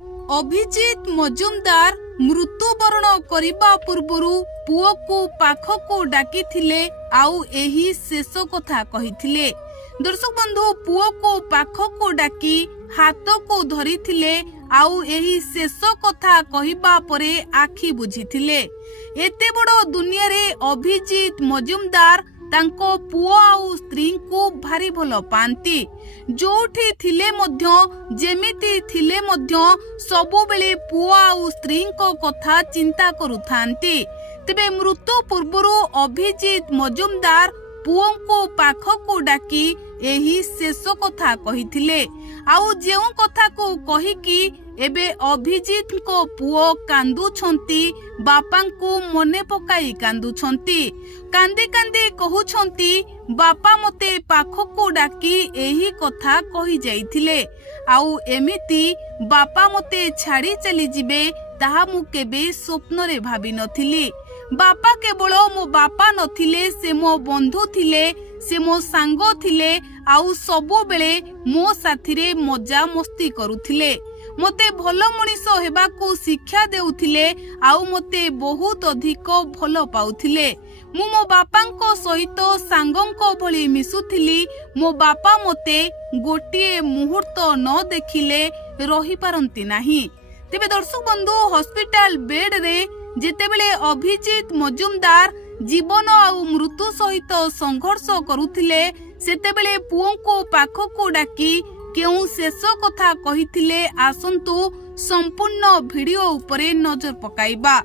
अभिजित मजुमदार मृत्युवरण करने पूर्व पुओ को पाखकू डाकिथिले आउ एही शेष कथा कहिथिले। दर्शक बंधु पुओ को पाखकू डाकी हाथ को धरिथिले आउ एही शेष कथा कहिबा परे आखि बुझिथिले। एते बड़ दुनिया रे अभिजित मजुमदार तांको पुओ आउ स्त्री को भारी भल पांती। जोठी थिले मध्य जेमिति थिले मध्य सबु बेले पुओ आउ स्त्री को कथा चिंता करुथांती। तेबे मृत्यु पूर्व अभिजित मजुमदार पुओ को पाखकू डाकी एही शेष कथा कहिथिले। आउ जेउ कथा को कहिकी एबे अभिजित को पुओ कांदु छंती, बापा को मने पकाई कांदु छंती। कांदी कांदी कहू छंती बापा मते पाखकू डाकी एही कथा कहि जाइथिले। आउ एमिति बापा मते छाड़ी चली जिबे ताहा मु केबे स्वप्न रे भाबी नथिली। बापा केवल मो बापा नथिले, से मो बंधु थिले, से मो सांग थिले आउ सबु बेले मो साथीरे मजा मस्ती करुथिले। मते भल मनीष हेबाकू शिक्षा देउथिले आउ मते बहुत अधिक भल पाउथिले। मु मो बापांको सहित सांगंको भली मिसुथिली। मो बापा मते गोटिए मुहूर्त न देखिले रही पारंती नाही। तेबे दर्शक बंधु हॉस्पिटल बेड रे जेतेबेले अभिजित मजुमदार जीवन आउ मृत्यु सहित संघर्ष करुथिले सेतेबेले पुओ को पाखकू डाकी केउ शेष कथा कहिथिले आसंतु संपूर्ण वीडियो उपरे नजर पकाइबा।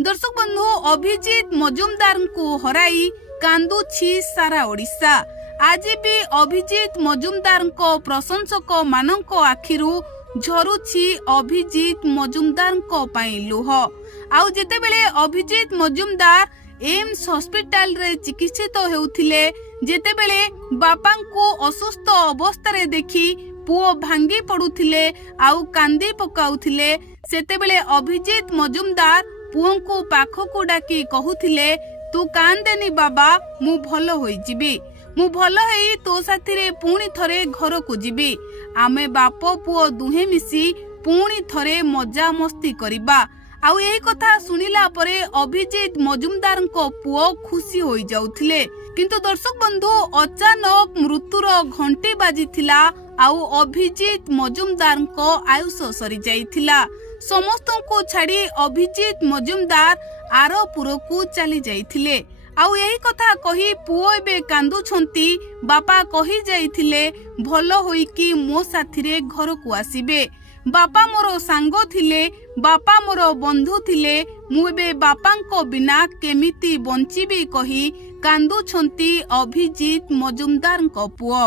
दर्शक बंधु अभिजित मजुमदार को हराई कांदुछि सारा ओडिशा। आज भी अभिजित मजुमदार को प्रशंसक मानक आखिरु झरुछि अभिजित मजुमदार को पाई लुह। आउ जेतेबेले अभिजित मजुमदार एम्स हॉस्पिटल रे चिकित्सित हेउथिले, जेतेबेले बापा को असुस्थ अवस्था रे देखि पुओ भांगी पड़ुथिले आउ कांदी पकाउथिले, सेतेबेले अभिजित मजुमदार पुओ को पाखकू डाकी कहूथिले तू कांदेनी बाबा, मु भल होई जिबी, मु भल हेई तो साथी रे पुणी थरे घर को जिबी। आमे बाप पुओ दुहे मिसी पुणी थरे मजा मस्ती करिबा। आउ यही कथा सुनिला परे अभिजित मजुमदार को पुओ खुशी होई जाउथिले। किंतु दर्शक बंधु अचानक मृत्युर घंटी बाजिथिला आउ अभिजित मजुमदार को आयुष सरी जाइथिला। समस्त को छाड़ी अभिजित मजुमदार आरपुर को चली जाइथिले। आउ यही कथा कही पुओ एबे कांदु छंती। बापा कही जाइथिले भल होई कि मो साथी रे घर को आसीबे। बापा मोर सांग थिले, बापा मोर बंधु थिले, मु एबे बापांको बिना केमिति बंचिबी कही कांदु छंती अभिजित मजुमदार को पुओ।